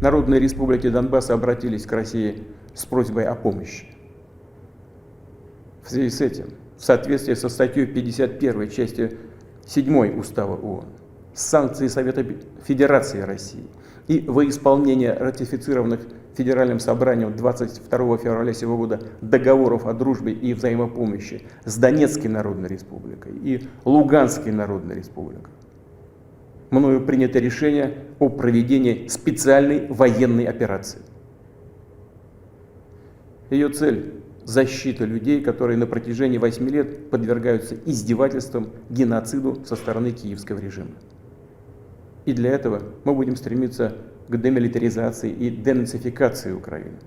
народные республики Донбасса обратились к России с просьбой о помощи. В связи с этим, в соответствии со статьей 51 части 7 Устава ООН, санкции Совета Федерации России и во исполнение ратифицированных Федеральным собранием 22 февраля сего года договоров о дружбе и взаимопомощи с Донецкой Народной Республикой и Луганской Народной Республикой, мною принято решение о проведении специальной военной операции. Ее цель – защита людей, которые на протяжении 8 лет подвергаются издевательствам, геноциду со стороны киевского режима. И для этого мы будем стремиться к демилитаризации и денацификации Украины,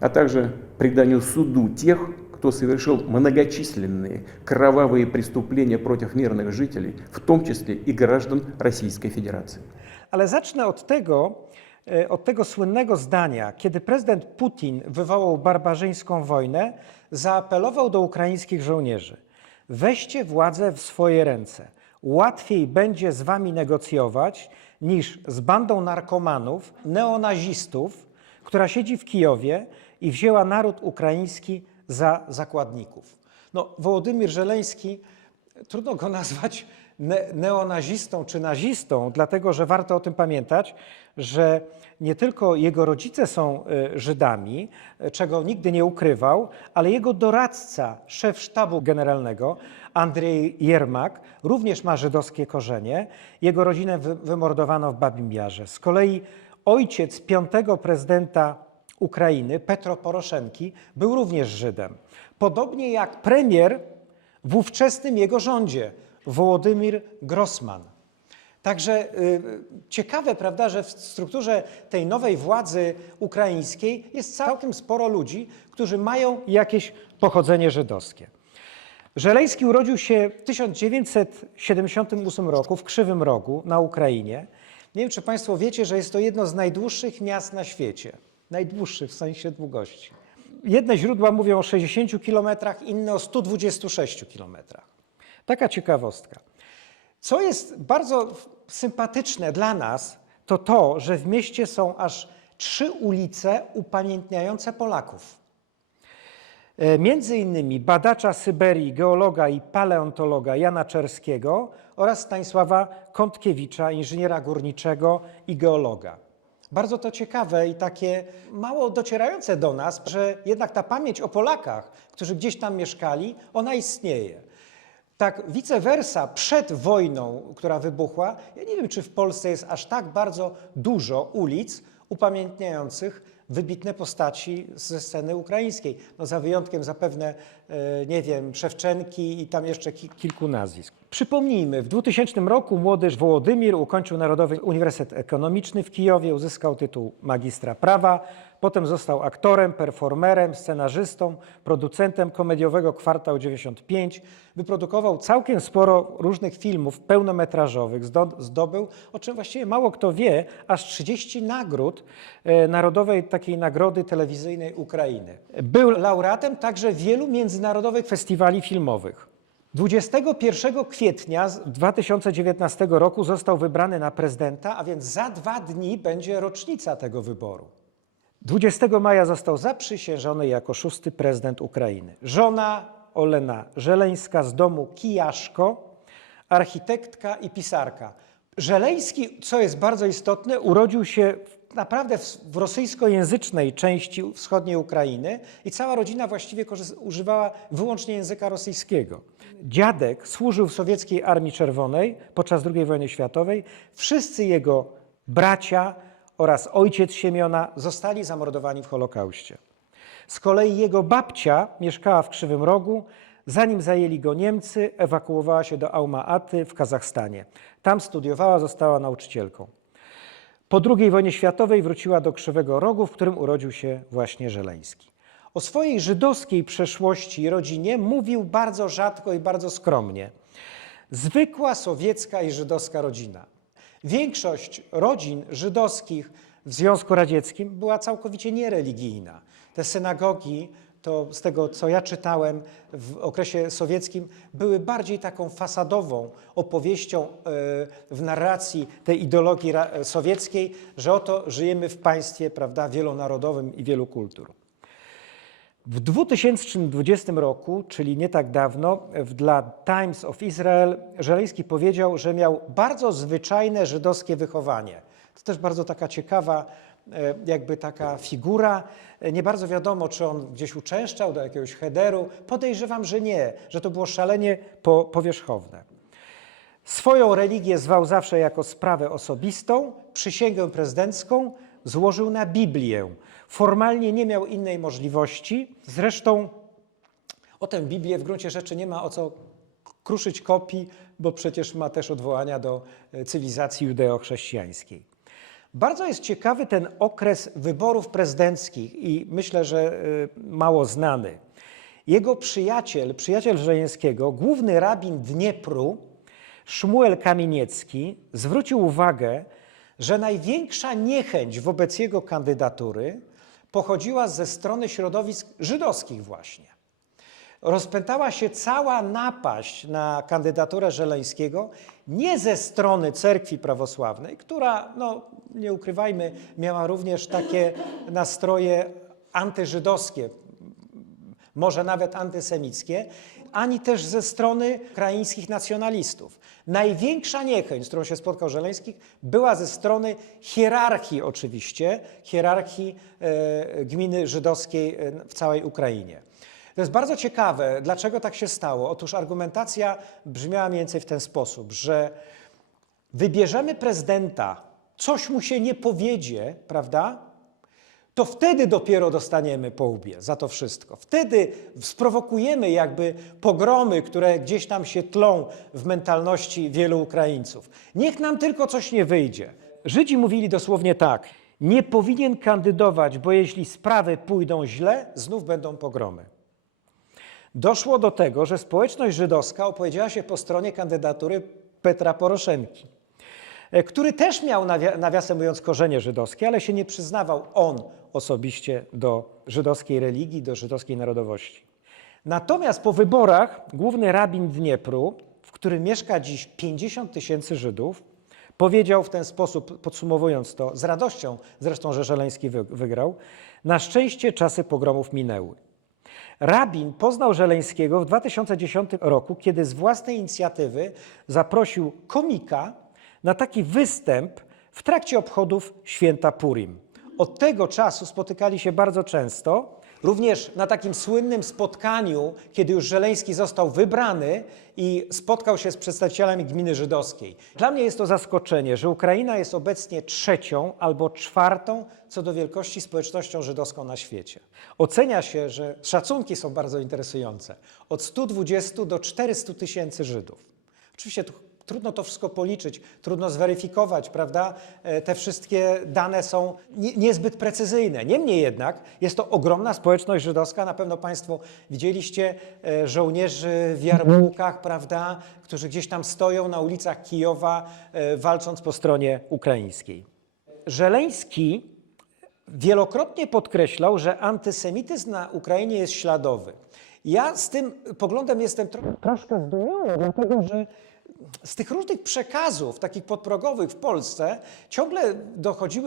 а также преданию суду тех, кто совершил многочисленные кровавые преступления против мирных жителей, в том числе и граждан Российской Федeracji. Ale zacznę od tego słynnego zdania, kiedy prezydent Putin wywołał barbarzyńską wojnę, zaapelował do ukraińskich żołnierzy: weźcie władzę w swoje ręce, łatwiej będzie z wami negocjować niż z bandą narkomanów, neonazistów, która siedzi w Kijowie i wzięła naród ukraiński za zakładników. No, Wołodymyr Żeleński, trudno go nazwać neonazistą czy nazistą, dlatego że warto o tym pamiętać, że nie tylko jego rodzice są Żydami, czego nigdy nie ukrywał, ale jego doradca, szef sztabu generalnego, Andrzej Jermak, również ma żydowskie korzenie. Jego rodzinę wymordowano w Babim Jarze. Z kolei ojciec 5. prezydenta Ukrainy, Petro Poroszenki, był również Żydem. Podobnie jak premier w ówczesnym jego rządzie, Wołodymyr Grossman. Także ciekawe, prawda, że w strukturze tej nowej władzy ukraińskiej jest całkiem sporo ludzi, którzy mają jakieś pochodzenie żydowskie. Żeleński urodził się w 1978 roku w Krzywym Rogu na Ukrainie. Nie wiem, czy Państwo wiecie, że jest to jedno z najdłuższych miast na świecie. Najdłuższych w sensie długości. Jedne źródła mówią o 60 kilometrach, inne o 126 kilometrach. Taka ciekawostka. Co jest bardzo sympatyczne dla nas, to to, że w mieście są aż 3 ulice upamiętniające Polaków. Między innymi badacza Syberii, geologa i paleontologa Jana Czerskiego oraz Stanisława Kątkiewicza, inżyniera górniczego i geologa. Bardzo to ciekawe i takie mało docierające do nas, że jednak ta pamięć o Polakach, którzy gdzieś tam mieszkali, ona istnieje. Tak vice versa, przed wojną, która wybuchła, ja nie wiem, czy w Polsce jest aż tak bardzo dużo ulic upamiętniających wybitne postaci ze sceny ukraińskiej. No za wyjątkiem zapewne, nie wiem, Szewczenki i tam jeszcze kilku nazwisk. Przypomnijmy, w 2000 roku młody Wołodymir ukończył Narodowy Uniwersytet Ekonomiczny w Kijowie, uzyskał tytuł magistra prawa, potem został aktorem, performerem, scenarzystą, producentem komediowego Kwartał 95, wyprodukował całkiem sporo różnych filmów pełnometrażowych, zdobył, o czym właściwie mało kto wie, aż 30 nagród Narodowej takiej nagrody telewizyjnej Ukrainy. Był laureatem także wielu międzynarodowych festiwali filmowych. 21 kwietnia 2019 roku został wybrany na prezydenta, a więc za 2 dni będzie rocznica tego wyboru. 20 maja został zaprzysiężony jako 6. prezydent Ukrainy. Żona Olena Żeleńska z domu Kijaszko, architektka i pisarka. Żeleński, co jest bardzo istotne, urodził się naprawdę w rosyjskojęzycznej części wschodniej Ukrainy i cała rodzina właściwie używała wyłącznie języka rosyjskiego. Dziadek służył w sowieckiej Armii Czerwonej podczas II wojny światowej. Wszyscy jego bracia oraz ojciec Siemiona zostali zamordowani w Holokauście. Z kolei jego babcia mieszkała w Krzywym Rogu. Zanim zajęli go Niemcy, ewakuowała się do Alma-Aty w Kazachstanie. Tam studiowała, została nauczycielką. Po II wojnie światowej wróciła do Krzywego Rogu, w którym urodził się właśnie Żeleński. O swojej żydowskiej przeszłości i rodzinie mówił bardzo rzadko i bardzo skromnie. Zwykła sowiecka i żydowska rodzina. Większość rodzin żydowskich w Związku Radzieckim była całkowicie niereligijna. Te synagogi to z tego, co ja czytałem w okresie sowieckim, były bardziej taką fasadową opowieścią w narracji tej ideologii sowieckiej, że oto żyjemy w państwie, prawda, wielonarodowym i wielu kultur. W 2020 roku, czyli nie tak dawno, dla Times of Israel Żeleński powiedział, że miał bardzo zwyczajne żydowskie wychowanie. To też bardzo taka ciekawa jakby taka figura. Nie bardzo wiadomo, czy on gdzieś uczęszczał do jakiegoś cheder-u. Podejrzewam, że nie, że to było szalenie powierzchowne. Swoją religię zwał zawsze jako sprawę osobistą, przysięgę prezydencką złożył na Biblię. Formalnie nie miał innej możliwości. Zresztą o tę Biblię w gruncie rzeczy nie ma o co kruszyć kopii, bo przecież ma też odwołania do cywilizacji judeo-chrześcijańskiej. Bardzo jest ciekawy ten okres wyborów prezydenckich i myślę, że mało znany. Jego przyjaciel Żeleńskiego, główny rabin Dniepru, Szmuel Kamieniecki, zwrócił uwagę, że największa niechęć wobec jego kandydatury pochodziła ze strony środowisk żydowskich właśnie. Rozpętała się cała napaść na kandydaturę Żeleńskiego nie ze strony cerkwi prawosławnej, która, no nie ukrywajmy, miała również takie nastroje antyżydowskie, może nawet antysemickie, ani też ze strony ukraińskich nacjonalistów. Największa niechęć, z którą się spotkał Żeleński, była ze strony hierarchii oczywiście, hierarchii gminy żydowskiej w całej Ukrainie. To jest bardzo ciekawe, dlaczego tak się stało. Otóż argumentacja brzmiała mniej więcej w ten sposób, że wybierzemy prezydenta, coś mu się nie powiedzie, prawda? To wtedy dopiero dostaniemy po łbie za to wszystko. Wtedy sprowokujemy jakby pogromy, które gdzieś tam się tlą w mentalności wielu Ukraińców. Niech nam tylko coś nie wyjdzie. Żydzi mówili dosłownie tak: nie powinien kandydować, bo jeśli sprawy pójdą źle, znów będą pogromy. Doszło do tego, że społeczność żydowska opowiedziała się po stronie kandydatury Petra Poroszenki, który też miał, nawiasem mówiąc, korzenie żydowskie, ale się nie przyznawał on osobiście do żydowskiej religii, do żydowskiej narodowości. Natomiast po wyborach główny rabin Dniepru, w którym mieszka dziś 50 000 Żydów, powiedział w ten sposób, podsumowując to, z radością zresztą, że Żeleński wygrał: na szczęście czasy pogromów minęły. Rabin poznał Żeleńskiego w 2010 roku, kiedy z własnej inicjatywy zaprosił komika na taki występ w trakcie obchodów święta Purim. Od tego czasu spotykali się bardzo często, również na takim słynnym spotkaniu, kiedy już Żeleński został wybrany i spotkał się z przedstawicielami gminy żydowskiej. Dla mnie jest to zaskoczenie, że Ukraina jest obecnie trzecią albo czwartą co do wielkości społecznością żydowską na świecie. Ocenia się, że szacunki są bardzo interesujące, od 120 do 400 000 Żydów. Oczywiście trudno to wszystko policzyć, trudno zweryfikować, prawda? Te wszystkie dane są niezbyt precyzyjne. Niemniej jednak jest to ogromna społeczność żydowska. Na pewno Państwo widzieliście żołnierzy w jarmułkach, prawda? Którzy gdzieś tam stoją na ulicach Kijowa, walcząc po stronie ukraińskiej. Żeleński wielokrotnie podkreślał, że antysemityzm na Ukrainie jest śladowy. Ja z tym poglądem jestem troszkę zdumiony, dlatego że z tych różnych przekazów, takich podprogowych w Polsce, ciągle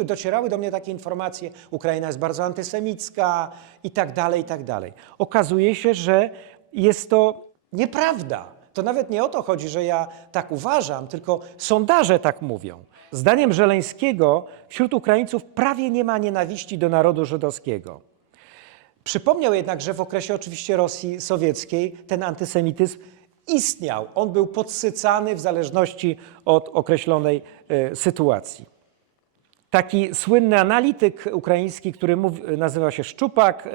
docierały do mnie takie informacje: Ukraina jest bardzo antysemicka i tak dalej, i tak dalej. Okazuje się, że jest to nieprawda. To nawet nie o to chodzi, że ja tak uważam, tylko sondaże tak mówią. Zdaniem Żeleńskiego wśród Ukraińców prawie nie ma nienawiści do narodu żydowskiego. Przypomniał jednak, że w okresie oczywiście Rosji sowieckiej ten antysemityzm istniał. On był podsycany w zależności od określonej sytuacji. Taki słynny analityk ukraiński, który nazywał się Szczupak,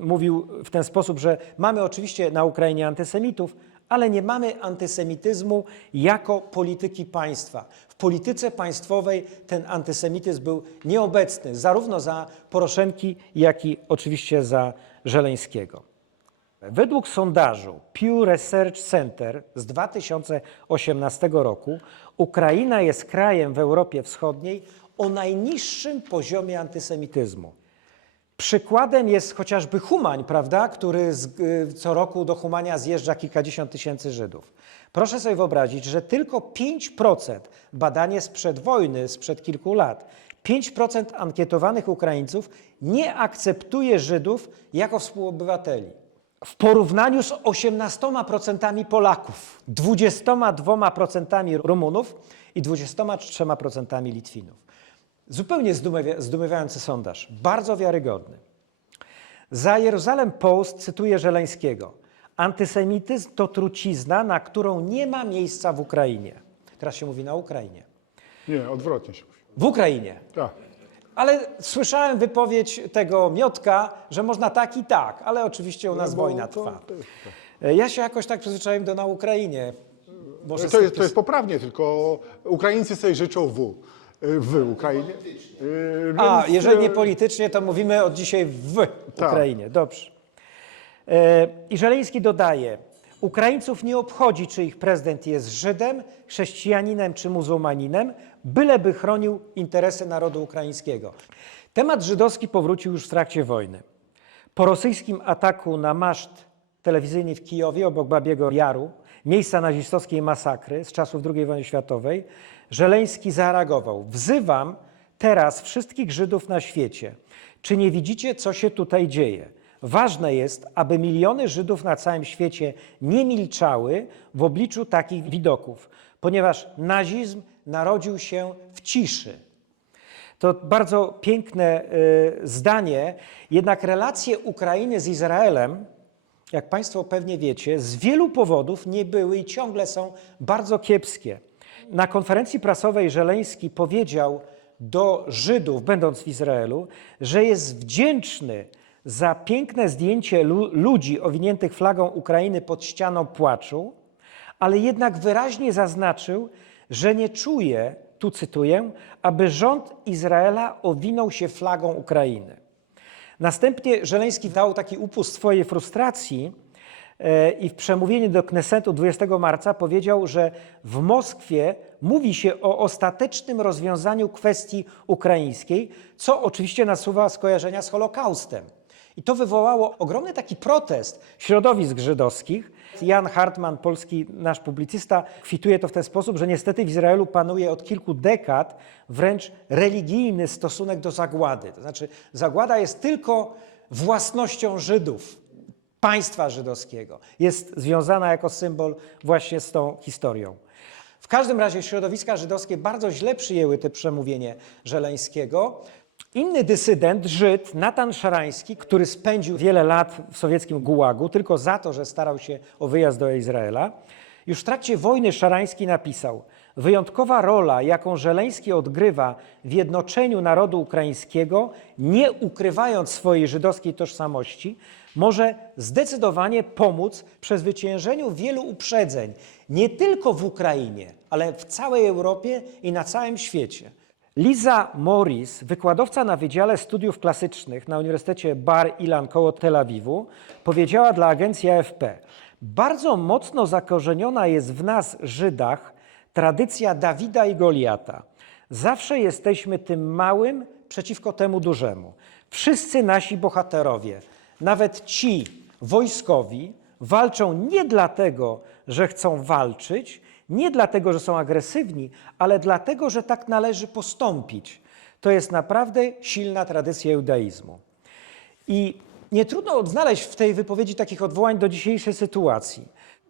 mówił w ten sposób, że mamy oczywiście na Ukrainie antysemitów, ale nie mamy antysemityzmu jako polityki państwa. W polityce państwowej ten antysemityzm był nieobecny, zarówno za Poroszenki, jak i oczywiście za Żeleńskiego. Według sondażu Pew Research Center z 2018 roku Ukraina jest krajem w Europie Wschodniej o najniższym poziomie antysemityzmu. Przykładem jest chociażby Humań, prawda, który co roku do Humania zjeżdża kilkadziesiąt tysięcy Żydów. Proszę sobie wyobrazić, że tylko 5%, badanie sprzed wojny, sprzed kilku lat, 5% ankietowanych Ukraińców nie akceptuje Żydów jako współobywateli. W porównaniu z 18% Polaków, 22% Rumunów i 23% Litwinów. Zupełnie zdumiewający sondaż, bardzo wiarygodny. Za Jeruzalem Post cytuję Żeleńskiego. Antysemityzm to trucizna, na którą nie ma miejsca w Ukrainie. Teraz się mówi na Ukrainie. Nie, odwrotnie się mówi. W Ukrainie. Tak. Ale słyszałem wypowiedź tego Miotka, że można tak i tak, ale oczywiście u nas wojna trwa. Ja się jakoś tak przyzwyczaiłem do na Ukrainie. Może To jest poprawnie, tylko Ukraińcy sobie życzą w Ukrainie. A, Więc, jeżeli nie politycznie, to mówimy od dzisiaj w Ukrainie. Dobrze. I Żeleński dodaje, Ukraińców nie obchodzi, czy ich prezydent jest Żydem, chrześcijaninem czy muzułmaninem, byleby chronił interesy narodu ukraińskiego. Temat żydowski powrócił już w trakcie wojny. Po rosyjskim ataku na maszt telewizyjny w Kijowie obok Babiego Jaru, miejsca nazistowskiej masakry z czasów II wojny światowej, Żeleński zareagował. Wzywam teraz wszystkich Żydów na świecie. Czy nie widzicie, co się tutaj dzieje? Ważne jest, aby miliony Żydów na całym świecie nie milczały w obliczu takich widoków, ponieważ nazizm narodził się w ciszy. To bardzo piękne zdanie, jednak relacje Ukrainy z Izraelem, jak Państwo pewnie wiecie, z wielu powodów nie były i ciągle są bardzo kiepskie. Na konferencji prasowej Żeleński powiedział do Żydów, będąc w Izraelu, że jest wdzięczny za piękne zdjęcie ludzi owiniętych flagą Ukrainy pod ścianą płaczu, ale jednak wyraźnie zaznaczył, że nie czuje, tu cytuję, aby rząd Izraela owinął się flagą Ukrainy. Następnie Żeleński dał taki upust swojej frustracji i w przemówieniu do Knesetu 20 marca powiedział, że w Moskwie mówi się o ostatecznym rozwiązaniu kwestii ukraińskiej, co oczywiście nasuwa skojarzenia z Holokaustem. I to wywołało ogromny taki protest środowisk żydowskich. Jan Hartman, polski nasz publicysta, kwituje to w ten sposób, że niestety w Izraelu panuje od kilku dekad wręcz religijny stosunek do zagłady. To znaczy zagłada jest tylko własnością Żydów, państwa żydowskiego. Jest związana jako symbol właśnie z tą historią. W każdym razie środowiska żydowskie bardzo źle przyjęły to przemówienie Żeleńskiego. Inny dysydent, Żyd, Natan Szarański, który spędził wiele lat w sowieckim gułagu tylko za to, że starał się o wyjazd do Izraela, już w trakcie wojny Szarański napisał: wyjątkowa rola, jaką Żeleński odgrywa w jednoczeniu narodu ukraińskiego, nie ukrywając swojej żydowskiej tożsamości, może zdecydowanie pomóc w przezwyciężeniu wielu uprzedzeń, nie tylko w Ukrainie, ale w całej Europie i na całym świecie. Liza Morris, wykładowca na Wydziale Studiów Klasycznych na Uniwersytecie Bar Ilan koło Tel Awiwu, powiedziała dla agencji AFP: bardzo mocno zakorzeniona jest w nas, Żydach, tradycja Dawida i Goliata. Zawsze jesteśmy tym małym przeciwko temu dużemu. Wszyscy nasi bohaterowie, nawet ci wojskowi, walczą nie dlatego, że chcą walczyć, nie dlatego, że są agresywni, ale dlatego, że tak należy postąpić. To jest naprawdę silna tradycja judaizmu. I nie trudno odnaleźć w tej wypowiedzi takich odwołań do dzisiejszej sytuacji.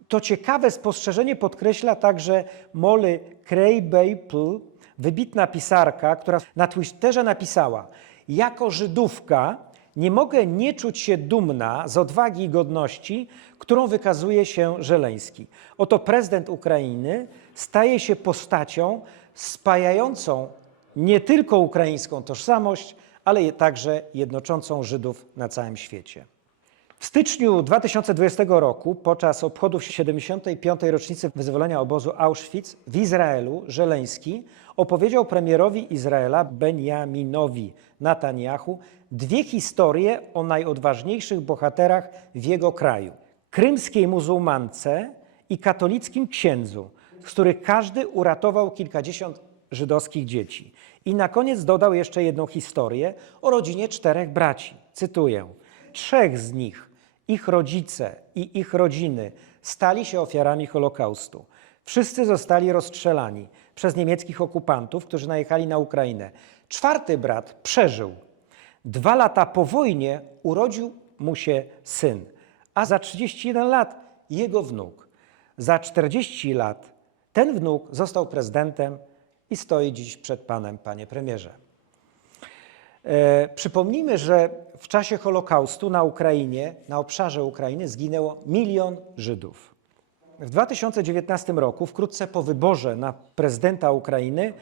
To ciekawe spostrzeżenie podkreśla także Molly Cray-Maple, wybitna pisarka, która na Twitterze napisała: jako Żydówka nie mogę nie czuć się dumna z odwagi i godności, którą wykazuje się Żeleński. Oto prezydent Ukrainy staje się postacią spajającą nie tylko ukraińską tożsamość, ale także jednoczącą Żydów na całym świecie. W styczniu 2020 roku, podczas obchodów 75. rocznicy wyzwolenia obozu Auschwitz w Izraelu, Żeleński opowiedział premierowi Izraela Benjaminowi Netanyahu dwie historie o najodważniejszych bohaterach w jego kraju: krymskiej muzułmance i katolickim księdzu, z których każdy uratował kilkadziesiąt żydowskich dzieci. I na koniec dodał jeszcze jedną historię o rodzinie 4 braci. cytuję, 3 z nich, ich rodzice i ich rodziny, stali się ofiarami Holokaustu. Wszyscy zostali rozstrzelani przez niemieckich okupantów, którzy najechali na Ukrainę. 4. brat przeżył. 2 lata po wojnie urodził mu się syn, a za 31 lat jego wnuk. Za 40 lat ten wnuk został prezydentem i stoi dziś przed panem, panie premierze. Przypomnijmy, że w czasie Holokaustu na Ukrainie, na obszarze Ukrainy zginęło 1 000 000 Żydów. W 2019 roku, wkrótce po wyborze na prezydenta Ukrainy,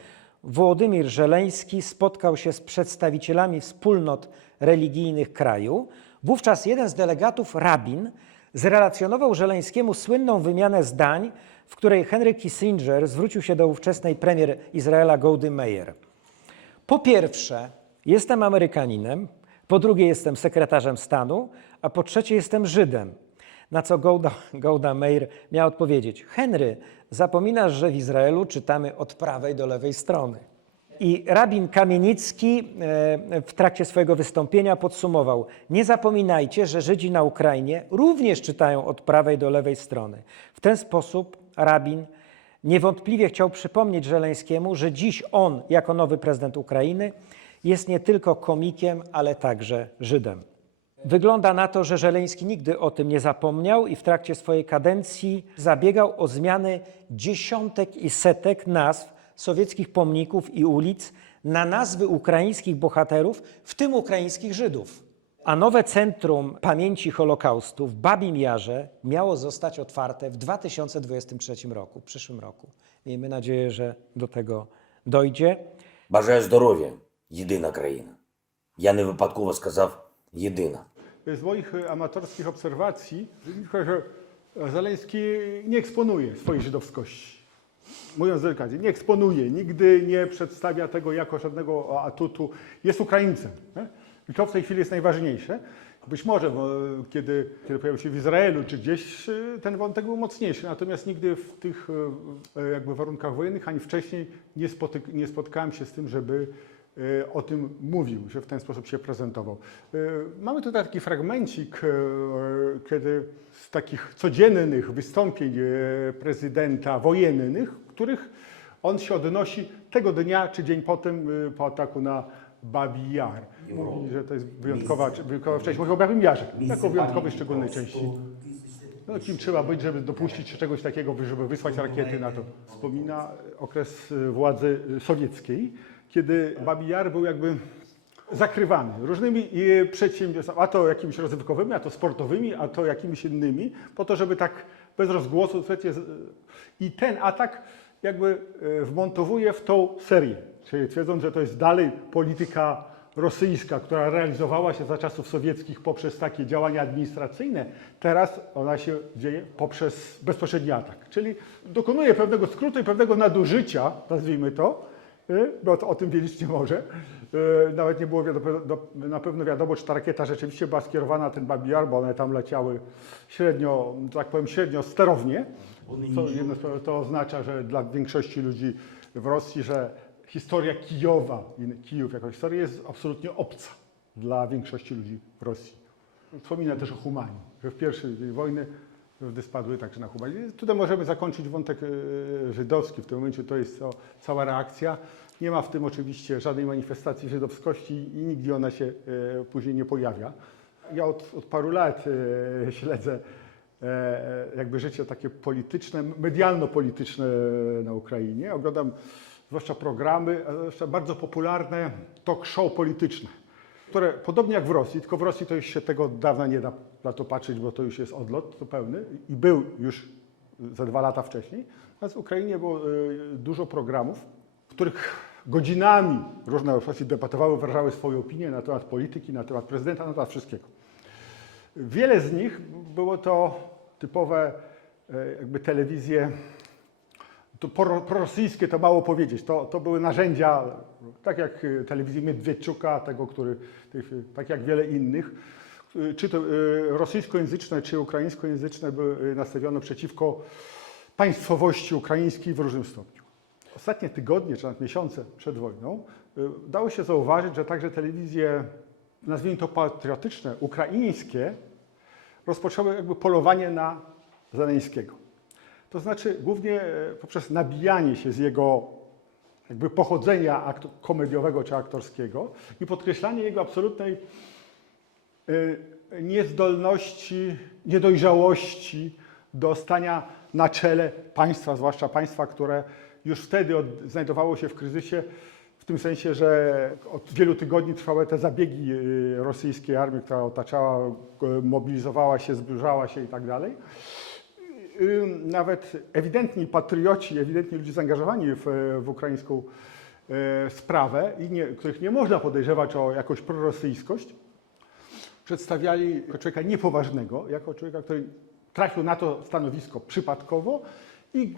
Wołodymyr Żeleński spotkał się z przedstawicielami wspólnot religijnych kraju. Wówczas jeden z delegatów, rabin, zrelacjonował Żeleńskiemu słynną wymianę zdań, w której Henry Kissinger zwrócił się do ówczesnej premier Izraela Goldy Meir. Po pierwsze, jestem Amerykaninem, po drugie, jestem sekretarzem stanu, a po trzecie, jestem Żydem. Na co Golda Meir miała odpowiedzieć: Henry, zapominasz, że w Izraelu czytamy od prawej do lewej strony. I rabin Kamienicki w trakcie swojego wystąpienia podsumował: nie zapominajcie, że Żydzi na Ukrainie również czytają od prawej do lewej strony. W ten sposób rabin niewątpliwie chciał przypomnieć Żeleńskiemu, że dziś on, jako nowy prezydent Ukrainy, jest nie tylko komikiem, ale także Żydem. Wygląda na to, że Żeleński nigdy o tym nie zapomniał i w trakcie swojej kadencji zabiegał o zmiany dziesiątek i setek nazw sowieckich pomników i ulic na nazwy ukraińskich bohaterów, w tym ukraińskich Żydów. A nowe Centrum Pamięci Holokaustu w Babim Jarze miało zostać otwarte w 2023 roku, w przyszłym roku. Miejmy nadzieję, że do tego dojdzie. Бажаю здоров'я, єдина країна. Я не випадково сказав єдина. Z moich amatorskich obserwacji wynika, że Żeleński nie eksponuje swojej żydowskości. Mówiąc delikatnie, nie eksponuje, nigdy nie przedstawia tego jako żadnego atutu. Jest Ukraińcem. Nie? I to w tej chwili jest najważniejsze. Być może, kiedy pojawił się w Izraelu czy gdzieś, ten wątek był mocniejszy. Natomiast nigdy w tych jakby warunkach wojennych, ani wcześniej nie spotkałem się z tym, żeby o tym mówił, że w ten sposób się prezentował. Mamy tutaj taki fragmencik, kiedy z takich codziennych wystąpień prezydenta wojennych, których on się odnosi tego dnia czy dzień potem po ataku na Babi Jar. Mówi, że to jest wyjątkowa część. Mówi o Babim Jarze, jako wyjątkowej, szczególnej części. No, kim trzeba być, żeby dopuścić się czegoś takiego, żeby wysłać rakiety na to. Wspomina okres władzy sowieckiej, kiedy Babi Jar był jakby zakrywany różnymi przedsiębiorstwami, a to jakimiś rozrywkowymi, a to sportowymi, a to jakimiś innymi, po to, żeby tak bez rozgłosu, i ten atak jakby wmontowuje w tą serię. Czyli twierdząc, że to jest dalej polityka rosyjska, która realizowała się za czasów sowieckich poprzez takie działania administracyjne, teraz ona się dzieje poprzez bezpośredni atak. Czyli dokonuje pewnego skrótu i pewnego nadużycia, nazwijmy to, bo o tym wiedzieć nie może. Nawet nie było na pewno wiadomo, czy ta rakieta rzeczywiście była skierowana na ten Babi Jar, bo one tam leciały średnio, tak powiem, średnio sterownie. To oznacza, że dla większości ludzi w Rosji, że historia Kijowa, Kijów jako historia jest absolutnie obca dla większości ludzi w Rosji. Wspomina też o Humanii, że w pierwszej wojny Żyddy spadły także na Humanii. Tutaj możemy zakończyć wątek żydowski. W tym momencie to jest cała reakcja. Nie ma w tym oczywiście żadnej manifestacji żydowskości i nigdzie ona się później nie pojawia. Ja od paru lat śledzę jakby życie takie polityczne, medialno-polityczne na Ukrainie. Oglądam zwłaszcza programy, a zwłaszcza bardzo popularne talk show polityczne, które podobnie jak w Rosji, tylko w Rosji to już się tego od dawna nie da na to patrzeć, bo to już jest odlot zupełny i był już za 2 lata wcześniej. Natomiast w Ukrainie było dużo programów, w których godzinami różne osoby debatowały, wyrażały swoje opinie na temat polityki, na temat prezydenta, na temat wszystkiego. Wiele z nich było to typowe jakby telewizje, to prorosyjskie, to mało powiedzieć. To były narzędzia, tak jak telewizji Miedwiedczuka, tak jak wiele innych, czy to rosyjskojęzyczne, czy ukraińskojęzyczne były nastawione przeciwko państwowości ukraińskiej w różnym stopniu. Ostatnie tygodnie, czy nawet miesiące przed wojną dało się zauważyć, że także telewizje nazwijmy to patriotyczne, ukraińskie, rozpoczęły jakby polowanie na Zeleńskiego. To znaczy głównie poprzez nabijanie się z jego jakby pochodzenia komediowego czy aktorskiego i podkreślanie jego absolutnej niezdolności, niedojrzałości do stania na czele państwa, zwłaszcza państwa, które już wtedy znajdowało się w kryzysie, w tym sensie, że od wielu tygodni trwały te zabiegi rosyjskiej armii, która otaczała, mobilizowała się, zbliżała się i tak dalej. Nawet ewidentni patrioci, ewidentni ludzie zaangażowani w ukraińską sprawę, których nie można podejrzewać o jakąś prorosyjskość, przedstawiali człowieka niepoważnego, jako człowieka, który trafił na to stanowisko przypadkowo i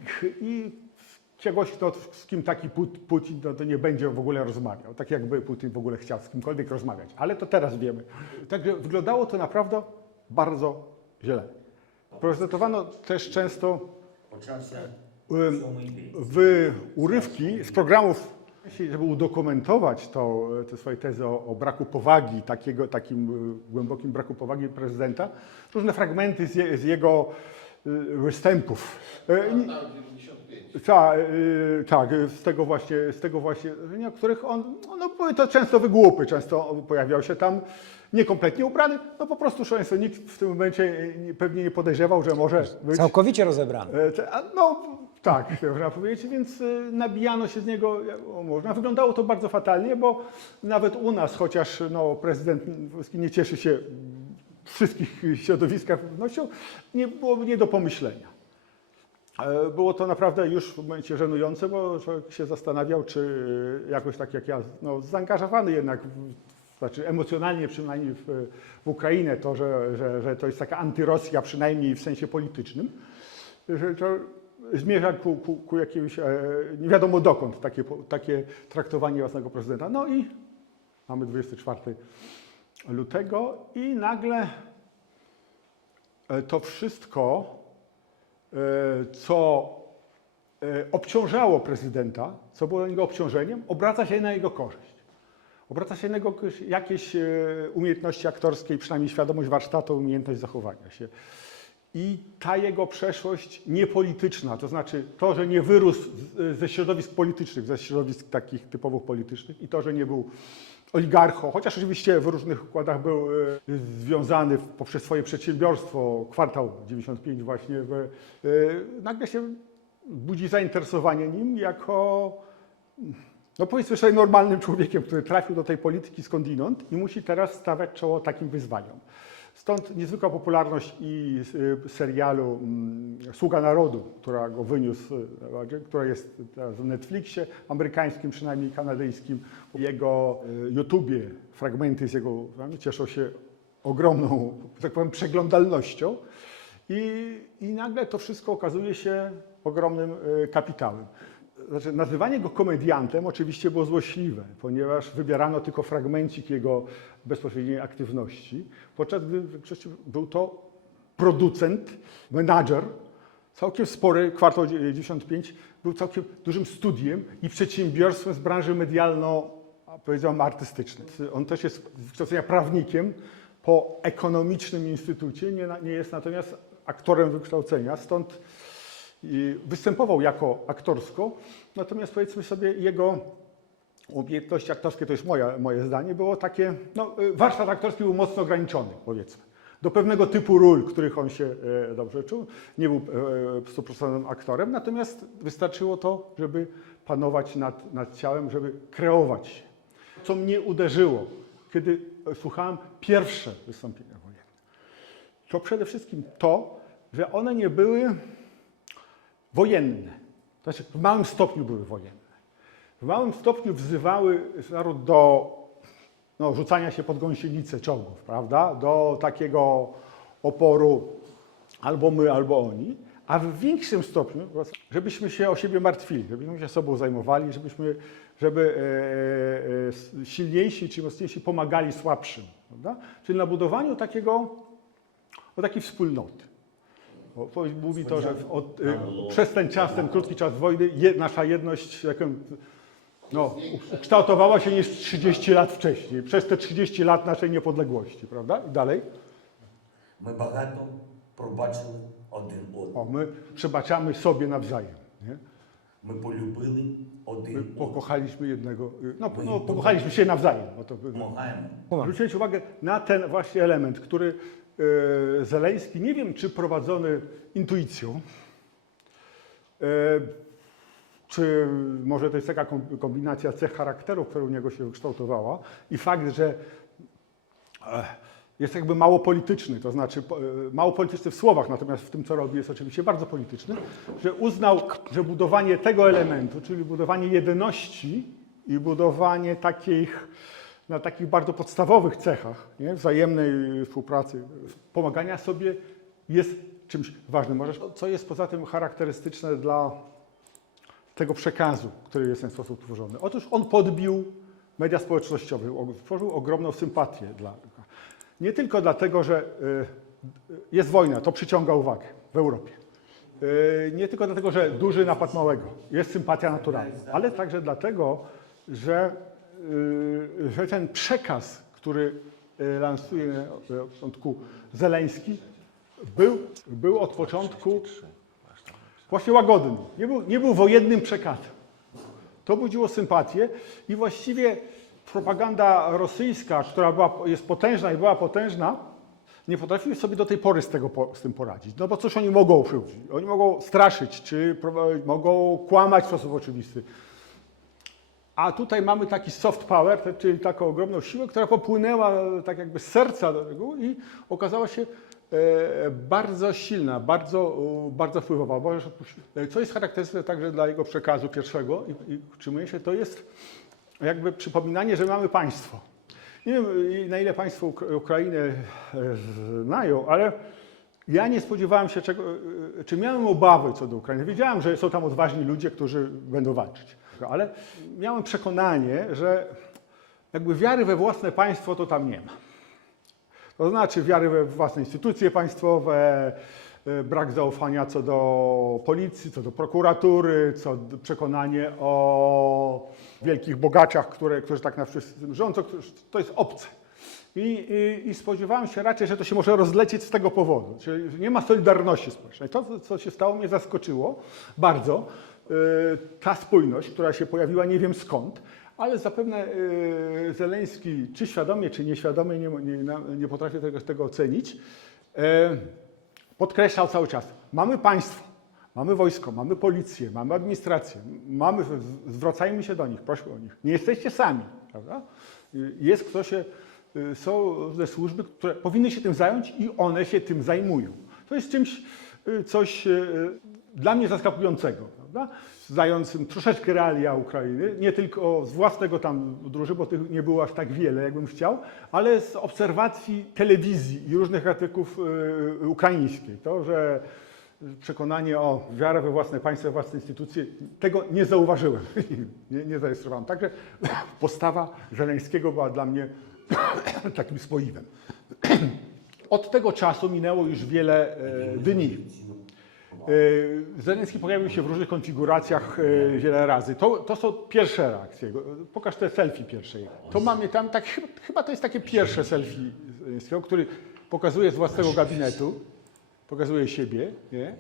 czegoś, z kim taki Putin to nie będzie w ogóle rozmawiał, tak jakby Putin w ogóle chciał z kimkolwiek rozmawiać. Ale to teraz wiemy. Także wyglądało to naprawdę bardzo źle. Prezentowano też często urywki z programów, żeby udokumentować te swoje tezy o braku powagi, takim głębokim braku powagi prezydenta, różne fragmenty z jego występów. Tak, z tego właśnie, w których były to często wygłupy, często pojawiał się tam niekompletnie ubrany, po prostu szaleństwo. Nikt w tym momencie pewnie nie podejrzewał, że może być... Całkowicie rozebrany. Tak, można powiedzieć, więc nabijano się z niego, można. Wyglądało to bardzo fatalnie, bo nawet u nas, chociaż prezydent nie cieszy się w wszystkich środowiskach pewnością, byłoby nie do pomyślenia. Było to naprawdę już w momencie żenujące, bo człowiek się zastanawiał, czy jakoś tak jak ja, zaangażowany jednak, znaczy emocjonalnie przynajmniej w Ukrainę, to, że to jest taka antyrosja, przynajmniej w sensie politycznym, że to zmierza ku jakiemuś, nie wiadomo dokąd, takie traktowanie własnego prezydenta. No i mamy 24 lutego i nagle to wszystko, co obciążało prezydenta, co było dla niego obciążeniem, obraca się na jego korzyść. Obraca się na jego jakieś umiejętności aktorskie, przynajmniej świadomość warsztatu, umiejętność zachowania się. I ta jego przeszłość niepolityczna, to znaczy to, że nie wyrósł ze środowisk politycznych, ze środowisk takich typowo politycznych i to, że nie był oligarchą, chociaż oczywiście w różnych układach był związany poprzez swoje przedsiębiorstwo, Kwartał 95 właśnie, nagle się budzi zainteresowanie nim jako, powiedzmy sobie, normalnym człowiekiem, który trafił do tej polityki skądinąd i musi teraz stawiać czoło takim wyzwaniom. Stąd niezwykła popularność i serialu Sługa Narodu, która go wyniósł, która jest teraz w Netflixie, amerykańskim, przynajmniej kanadyjskim. Jego YouTubie, fragmenty z jego cieszą się ogromną, tak powiem, przeglądalnością i nagle to wszystko okazuje się ogromnym kapitałem. Znaczy, nazywanie go komediantem oczywiście było złośliwe, ponieważ wybierano tylko fragmencik jego bezpośredniej aktywności, podczas gdy w większości był to producent, menadżer, całkiem spory. Kwartał 95 był całkiem dużym studiem i przedsiębiorstwem z branży powiedziałbym, artystycznej. On też jest z wykształcenia prawnikiem po ekonomicznym instytucie, nie jest natomiast aktorem wykształcenia, stąd występował jako aktorsko, natomiast powiedzmy sobie jego umiejętności aktorskie, to jest moje zdanie, było takie, warsztat aktorski był mocno ograniczony, powiedzmy, do pewnego typu ról, których on się dobrze czuł, nie był 100% aktorem, natomiast wystarczyło to, żeby panować nad ciałem, żeby kreować się. Co mnie uderzyło, kiedy słuchałem pierwsze wystąpienia wojenne, to przede wszystkim to, że one nie były wojenne. To znaczy w małym stopniu były wojenne. W małym stopniu wzywały naród do rzucania się pod gąsienicę czołgów, prawda? Do takiego oporu albo my, albo oni, a w większym stopniu, żebyśmy się o siebie martwili, żebyśmy się sobą zajmowali, żeby silniejsi czy mocniejsi pomagali słabszym, prawda? Czyli na budowaniu takiej wspólnoty. Mówi to, że przez ten czas, ten krótki czas wojny, nasza jedność No, ukształtowała się niż 30 lat wcześniej, przez te 30 lat naszej niepodległości, prawda? I dalej? Ми багато пробачили один одного. O, my przebaczamy sobie nawzajem. Nie? Ми полюбили My один одного. pokochaliśmy jednego, no pokochaliśmy się nawzajem. No to, Помагаємо. zwróciłeś uwagę na ten właśnie element, który Zeleński, nie wiem czy prowadzony intuicją, czy może to jest taka kombinacja cech charakteru, która u niego się wykształtowała i fakt, że jest jakby mało polityczny, to znaczy mało polityczny w słowach, natomiast w tym, co robi, jest oczywiście bardzo polityczny, że uznał, że budowanie tego elementu, czyli budowanie jedności i budowanie na takich bardzo podstawowych cechach, nie? Wzajemnej współpracy, pomagania sobie jest czymś ważnym. Co jest poza tym charakterystyczne dla tego przekazu, który jest w ten sposób tworzony? Otóż on podbił media społecznościowe, stworzył ogromną sympatię dla. Nie tylko dlatego, że jest wojna, to przyciąga uwagę w Europie. Nie tylko dlatego, że duży napad małego, jest sympatia naturalna, ale także dlatego, że ten przekaz, który lansuje od początku Zeleński, był od początku właśnie łagodny. Nie był wojennym przekazem. To budziło sympatię i właściwie propaganda rosyjska, która jest potężna i była potężna, nie potrafi sobie do tej pory z tym poradzić. No bo cóż oni mogą robić? Oni mogą straszyć, czy mogą kłamać w sposób oczywisty. A tutaj mamy taki soft power, czyli taką ogromną siłę, która popłynęła tak jakby z serca do tego i okazała się bardzo silna, bardzo wpływowa. Co jest charakterystyczne także dla jego przekazu pierwszego i utrzymuje się, to jest jakby przypominanie, że mamy państwo. Nie wiem, na ile Państwo Ukrainę znają, ale ja nie spodziewałem się czy miałem obawy co do Ukrainy. Wiedziałem, że są tam odważni ludzie, którzy będą walczyć. Ale miałem przekonanie, że jakby wiary we własne państwo to tam nie ma. To znaczy wiary we własne instytucje państwowe, brak zaufania co do policji, co do prokuratury, przekonanie o wielkich bogaczach, którzy tak na wszystkim rządzą, to jest obce. I spodziewałem się raczej, że to się może rozlecieć z tego powodu, czyli nie ma solidarności społecznej. To, co się stało, mnie zaskoczyło bardzo. Ta spójność, która się pojawiła, nie wiem skąd, ale zapewne Zeleński, czy świadomie, czy nieświadomie, nie potrafię tego ocenić, podkreślał cały czas, mamy państwo, mamy wojsko, mamy policję, mamy administrację, zwracajmy się do nich, prośmy o nich. Nie jesteście sami, prawda? Jest ktoś, są te służby, które powinny się tym zająć i one się tym zajmują. To jest coś dla mnie zaskakującego, prawda? Znającym troszeczkę realia Ukrainy, nie tylko z własnego tam podróży, bo tych nie było aż tak wiele, jakbym chciał, ale z obserwacji telewizji i różnych artykułów ukraińskiej. To, że przekonanie o wiarę we własne państwo, we własne instytucje, tego nie zauważyłem, nie zarejestrowałem. Także postawa Zeleńskiego była dla mnie takim spoiwem. Od tego czasu minęło już wiele dni. Zeleński pojawił się w różnych konfiguracjach wiele razy. To są pierwsze reakcje. Pokaż te selfie pierwsze. To mamy tam, chyba to jest takie pierwsze selfie Zeleńskiego, który pokazuje z własnego gabinetu, pokazuje siebie, nie?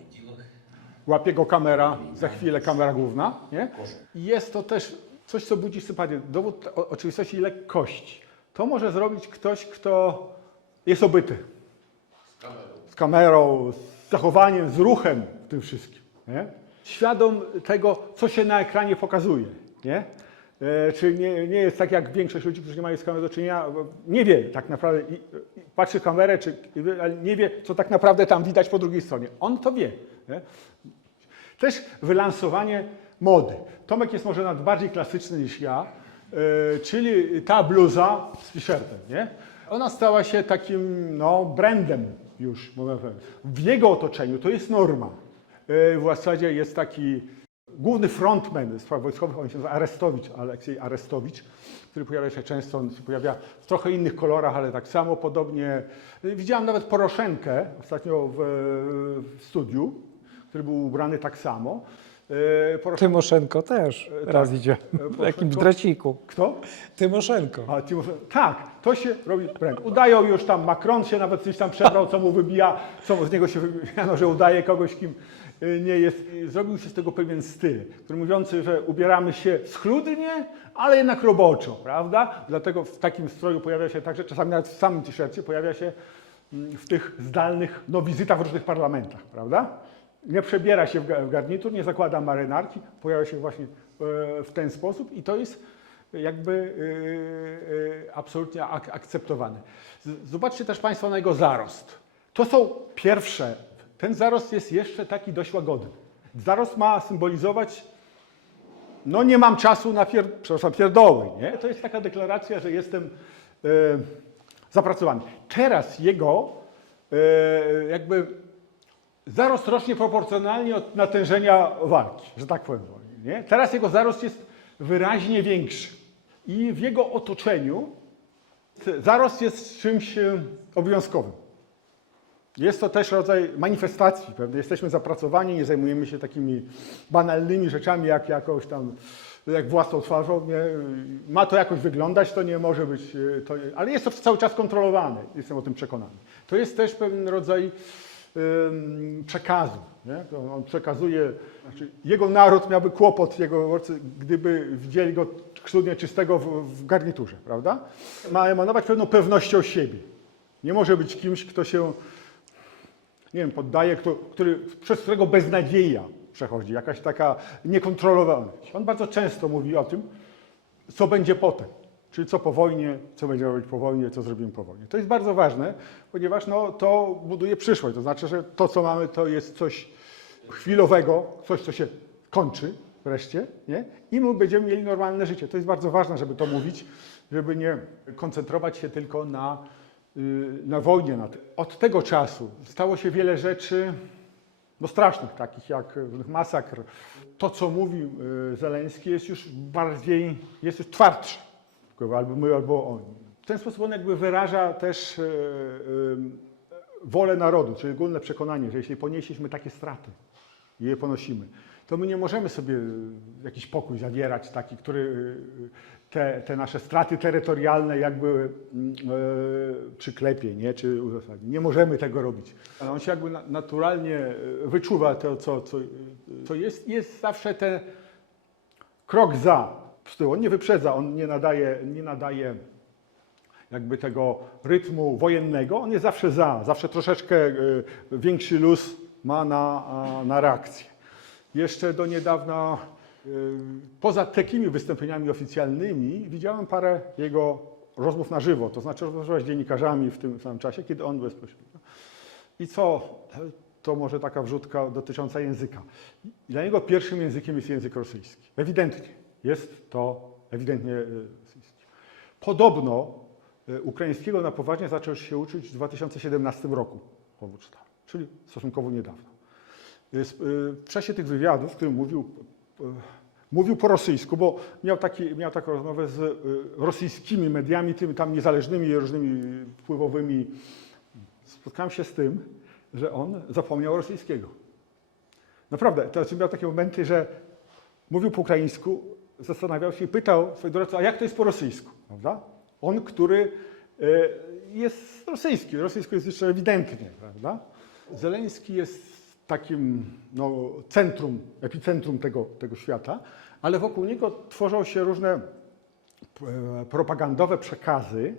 Łapie go kamera, za chwilę kamera główna. Nie? I jest to też coś, co budzi sympatię. Dowód oczywistości i lekkości. To może zrobić ktoś, kto jest obyty. Z kamerą, z zachowaniem, z ruchem w tym wszystkim. Nie? Świadom tego, co się na ekranie pokazuje. Nie? Czy nie jest tak jak większość ludzi, którzy nie mają z kamerą do czynienia, nie wie tak naprawdę, patrzy w kamerę, ale nie wie, co tak naprawdę tam widać po drugiej stronie. On to wie. Nie? Też wylansowanie mody. Tomek jest może nawet bardziej klasyczny niż ja, czyli ta bluza z t-shirtem. Nie? Ona stała się takim brandem już. W jego otoczeniu to jest norma. W zasadzie jest taki główny frontman spraw wojskowych, on się nazywa Aleksiej Arestowicz, który pojawia się często, on się pojawia w trochę innych kolorach, ale tak samo podobnie. Widziałem nawet Poroszenkę ostatnio w studiu, który był ubrany tak samo. Tymoszenko też raz idzie w jakimś dresiku. Kto? Tymoszenko. A, tak, to się robi prędko. Udają już tam, Macron się nawet coś tam przebrał, co mu wybija, co z niego się wybija, że udaje kogoś, kim nie jest. Zrobił się z tego pewien styl, który mówiący, że ubieramy się schludnie, ale jednak roboczo, prawda? Dlatego w takim stroju pojawia się także, czasami nawet w samym t-shircie pojawia się w tych zdalnych wizytach w różnych parlamentach, prawda? Nie przebiera się w garnitur, nie zakłada marynarki, pojawia się właśnie w ten sposób i to jest jakby absolutnie akceptowane. Zobaczcie też Państwo na jego zarost. To są pierwsze, ten zarost jest jeszcze taki dość łagodny. Zarost ma symbolizować, no nie mam czasu na pierdoły, nie? To jest taka deklaracja, że jestem zapracowany. Teraz jego jakby zarost rośnie proporcjonalnie od natężenia walki, że tak powiem. Nie? Teraz jego zarost jest wyraźnie większy i w jego otoczeniu zarost jest czymś obowiązkowym. Jest to też rodzaj manifestacji, prawda? Jesteśmy zapracowani, nie zajmujemy się takimi banalnymi rzeczami, jak jakoś tam, jak własną twarzą. Nie? Ma to jakoś wyglądać, to nie może być, ale jest to cały czas kontrolowane, jestem o tym przekonany. To jest też pewien rodzaj przekazu. Nie? On przekazuje, znaczy jego naród miałby kłopot, jego wyborcy, gdyby widzieli go schludnie czystego w garniturze, prawda? Ma emanować pewną pewnością siebie. Nie może być kimś, kto się, nie wiem, poddaje, przez którego beznadzieja przechodzi, jakaś taka niekontrolowalność. On bardzo często mówi o tym, co będzie potem. Czyli co po wojnie, co będziemy robić po wojnie, co zrobimy po wojnie. To jest bardzo ważne, ponieważ to buduje przyszłość. To znaczy, że to, co mamy, to jest coś chwilowego, coś, co się kończy wreszcie, nie? I my będziemy mieli normalne życie. To jest bardzo ważne, żeby to mówić, żeby nie koncentrować się tylko na wojnie. Od tego czasu stało się wiele rzeczy strasznych, takich jak masakr. To, co mówi Zełenski, jest już twardsze. Albo my, albo oni. W ten sposób on jakby wyraża też wolę narodu, czyli ogólne przekonanie, że jeśli ponieśliśmy takie straty i je ponosimy, to my nie możemy sobie jakiś pokój zawierać taki, który te nasze straty terytorialne jakby przyklepie, nie? Czy uzasadni. Nie możemy tego robić. Ale on się jakby naturalnie wyczuwa to, co jest zawsze ten krok za. On nie wyprzedza, on nie nadaje jakby tego rytmu wojennego, on jest zawsze zawsze troszeczkę większy luz ma na reakcję. Jeszcze do niedawna, poza takimi wystąpieniami oficjalnymi, widziałem parę jego rozmów na żywo, to znaczy rozmawiał z dziennikarzami w tym samym czasie, kiedy on bezpośrednio. I to może taka wrzutka dotycząca języka. Dla niego pierwszym językiem jest język rosyjski. Ewidentnie. Jest to ewidentnie rosyjski. Podobno ukraińskiego na poważnie zaczął się uczyć w 2017 roku, czyli stosunkowo niedawno. W czasie tych wywiadów, w którym mówił po rosyjsku, bo miał taką rozmowę z rosyjskimi mediami, tymi tam niezależnymi, różnymi wpływowymi. Spotkałem się z tym, że on zapomniał rosyjskiego. Naprawdę, to miał takie momenty, że mówił po ukraińsku, zastanawiał się i pytał swojego doradcę, a jak to jest po rosyjsku, prawda? On, który jest rosyjski, rosyjski jest jeszcze ewidentnie, prawda? Zełenski jest takim epicentrum tego świata, ale wokół niego tworzą się różne propagandowe przekazy,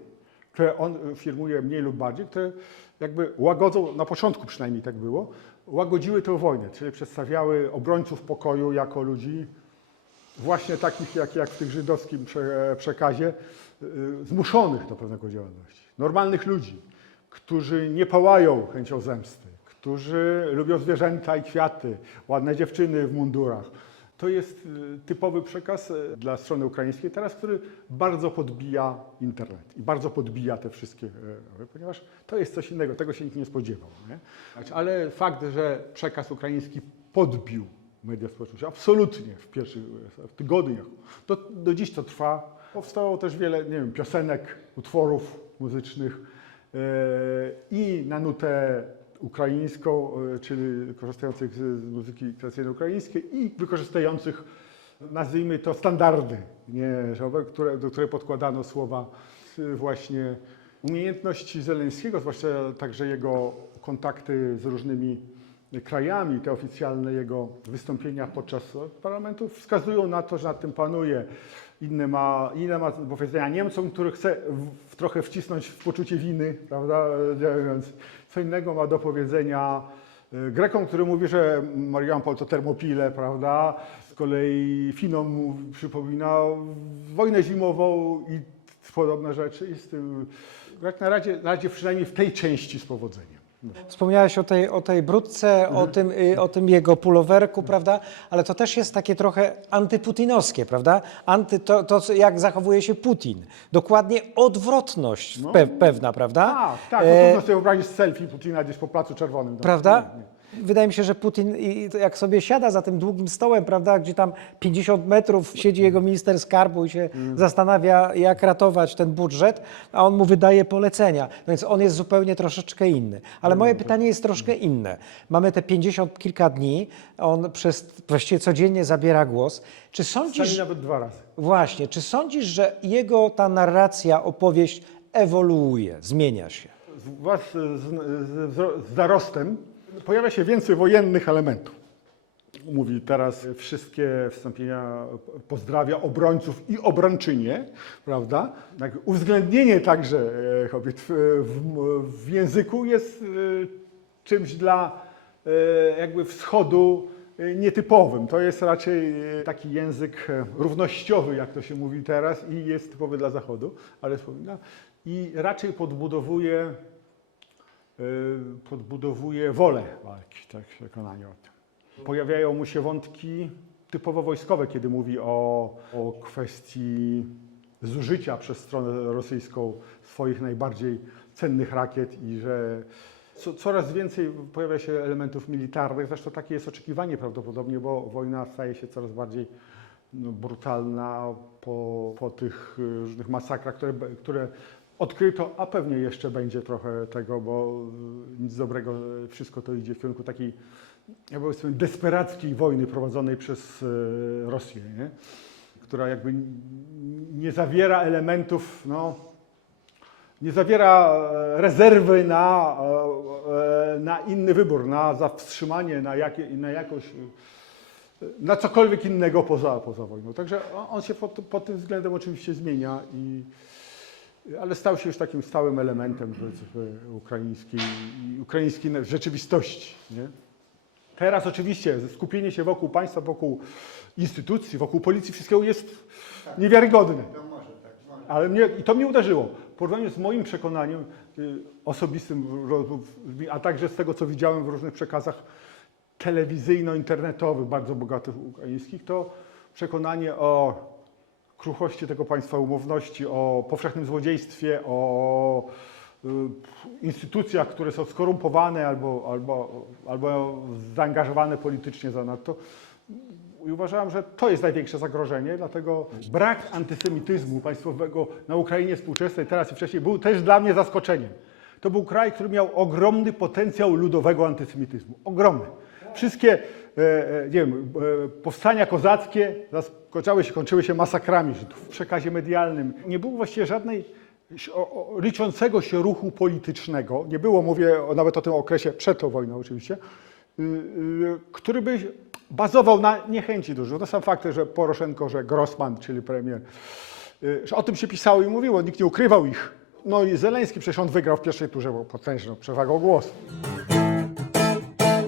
które on firmuje mniej lub bardziej, które jakby łagodzą, na początku przynajmniej tak było, łagodziły tę wojnę, czyli przedstawiały obrońców pokoju jako ludzi właśnie takich jak w tym żydowskim przekazie, zmuszonych do pewnego działalności. Normalnych ludzi, którzy nie pałają chęcią zemsty, którzy lubią zwierzęta i kwiaty, ładne dziewczyny w mundurach. To jest typowy przekaz dla strony ukraińskiej teraz, który bardzo podbija internet i bardzo podbija te wszystkie, ponieważ to jest coś innego, tego się nikt nie spodziewał. Nie? Ale fakt, że przekaz ukraiński podbił media społecznościowe, absolutnie w pierwszych tygodniach, do dziś to trwa. Powstało też wiele, nie wiem, piosenek, utworów muzycznych i na nutę ukraińską, czyli korzystających z muzyki tradycyjnej ukraińskiej i wykorzystujących, nazwijmy to, standardy, do których podkładano słowa właśnie umiejętności Zełenskiego, zwłaszcza także jego kontakty z różnymi krajami, te oficjalne jego wystąpienia podczas parlamentu wskazują na to, że nad tym panuje. Inne ma do powiedzenia Niemcom, których chce trochę wcisnąć w poczucie winy, prawda, działając. Co innego ma do powiedzenia Grekom, który mówi, że Mariampol to Termopile, prawda. Z kolei Finom przypomina wojnę zimową i podobne rzeczy. I z tym jak na razie przynajmniej w tej części z powodzeniem. Wspomniałeś o tej brudce, o tym jego pulowerku, prawda? Ale to też jest takie trochę antyputinowskie, prawda? To jak zachowuje się Putin. Dokładnie odwrotność pewna, prawda? Tak, trudno sobie wyobrazić selfie Putina gdzieś po Placu Czerwonym. Prawda? Wydaje mi się, że Putin, jak sobie siada za tym długim stołem, prawda, gdzie tam 50 metrów siedzi jego minister skarbu i się zastanawia, jak ratować ten budżet, a on mu wydaje polecenia. No więc on jest zupełnie troszeczkę inny. Ale moje pytanie jest troszkę inne. Mamy te 50 kilka dni, on właściwie codziennie zabiera głos. Czy sądzisz... nawet 2 razy. Właśnie. Czy sądzisz, że jego ta narracja, opowieść ewoluuje, zmienia się? Wraz z zarostem pojawia się więcej wojennych elementów. Mówi teraz wszystkie wystąpienia, pozdrawia obrońców i obrończynie, prawda? Tak, uwzględnienie także kobiet w języku jest czymś dla jakby wschodu nietypowym. To jest raczej taki język równościowy, jak to się mówi teraz, i jest typowy dla zachodu, ale wspomina. I raczej podbudowuje wolę walki, tak, przekonanie o tym. Pojawiają mu się wątki typowo wojskowe, kiedy mówi o kwestii zużycia przez stronę rosyjską swoich najbardziej cennych rakiet i że coraz więcej pojawia się elementów militarnych. Zresztą takie jest oczekiwanie prawdopodobnie, bo wojna staje się coraz bardziej brutalna po tych różnych masakrach, które odkryto, a pewnie jeszcze będzie trochę tego, bo nic dobrego, wszystko to idzie w kierunku takiej, powiedzmy, desperackiej wojny prowadzonej przez Rosję, nie? Która jakby nie zawiera elementów, nie zawiera rezerwy na inny wybór, na zawstrzymanie, na cokolwiek innego poza wojną. Także on się pod tym względem oczywiście zmienia, ale stał się już takim stałym elementem ukraińskiej rzeczywistości. Nie? Teraz oczywiście skupienie się wokół państwa, wokół instytucji, wokół policji, wszystkiego jest niewiarygodne. Ale to mnie uderzyło. W porównaniu z moim przekonaniem osobistym, a także z tego, co widziałem w różnych przekazach telewizyjno-internetowych, bardzo bogatych ukraińskich, to przekonanie o kruchości tego państwa, umowności, o powszechnym złodziejstwie, o instytucjach, które są skorumpowane albo zaangażowane politycznie zanadto. I uważałem, że to jest największe zagrożenie, dlatego brak antysemityzmu państwowego na Ukrainie współczesnej, teraz i wcześniej, był też dla mnie zaskoczeniem. To był kraj, który miał ogromny potencjał ludowego antysemityzmu. Ogromny. Wszystkie powstania kozackie kończyły się masakrami Żydów w przekazie medialnym. Nie było właściwie żadnej liczącego się ruchu politycznego, nie było, mówię nawet o tym okresie przed tą wojną oczywiście, który by bazował na niechęci do Żydów. To sam fakt, że Poroszenko, że Grossman, czyli premier, że o tym się pisało i mówiło, nikt nie ukrywał ich. No i Zełenski, przecież on wygrał w pierwszej turze potężną przewagą głosu.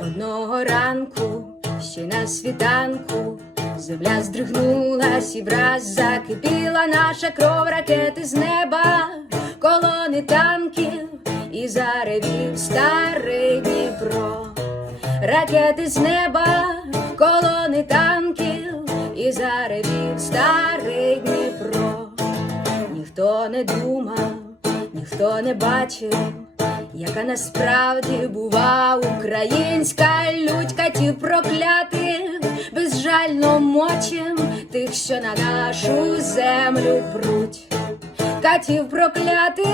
Одного ранку, ще на світанку, земля здригнулась і враз закипіла наша кров, ракети з неба, колони танків і заревів старий Дніпро. Ракети з неба, колони танків і заревів старий Дніпро. Ніхто не думав, ніхто не бачив, яка насправді бува українська лють катів проклятих, безжально мочим тих, що на нашу землю пруть. катів проклятих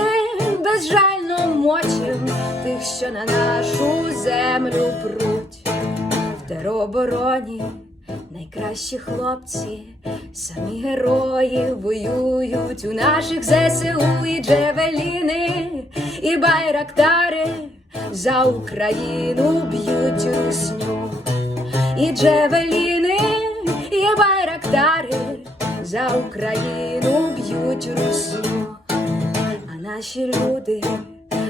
безжально мочим тих, що на нашу землю пруть. В теробороні найкращі хлопці, самі герої воюють у наших ЗСУ. І джевеліни, і байрактари за Україну б'ють русню. І джевеліни, і байрактари за Україну б'ють русню. А наші люди,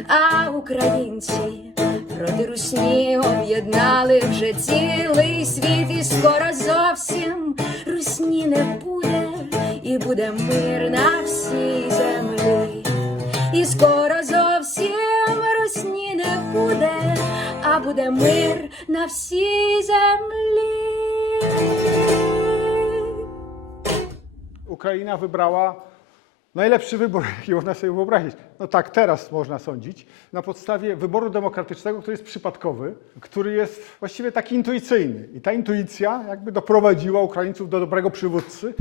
а українці проти русні об'єднали вже цілий світ. І скоро зовсім русні не буде, і буде мир на всій землі. І скоро зовсім русні не буде, а буде мир на всій землі. Ukraina wybrała najlepszy wybór, jaki można sobie wyobrazić. No tak, teraz można sądzić, na podstawie wyboru demokratycznego, który jest przypadkowy, który jest właściwie taki intuicyjny. I ta intuicja jakby doprowadziła Ukraińców do dobrego przywódcy.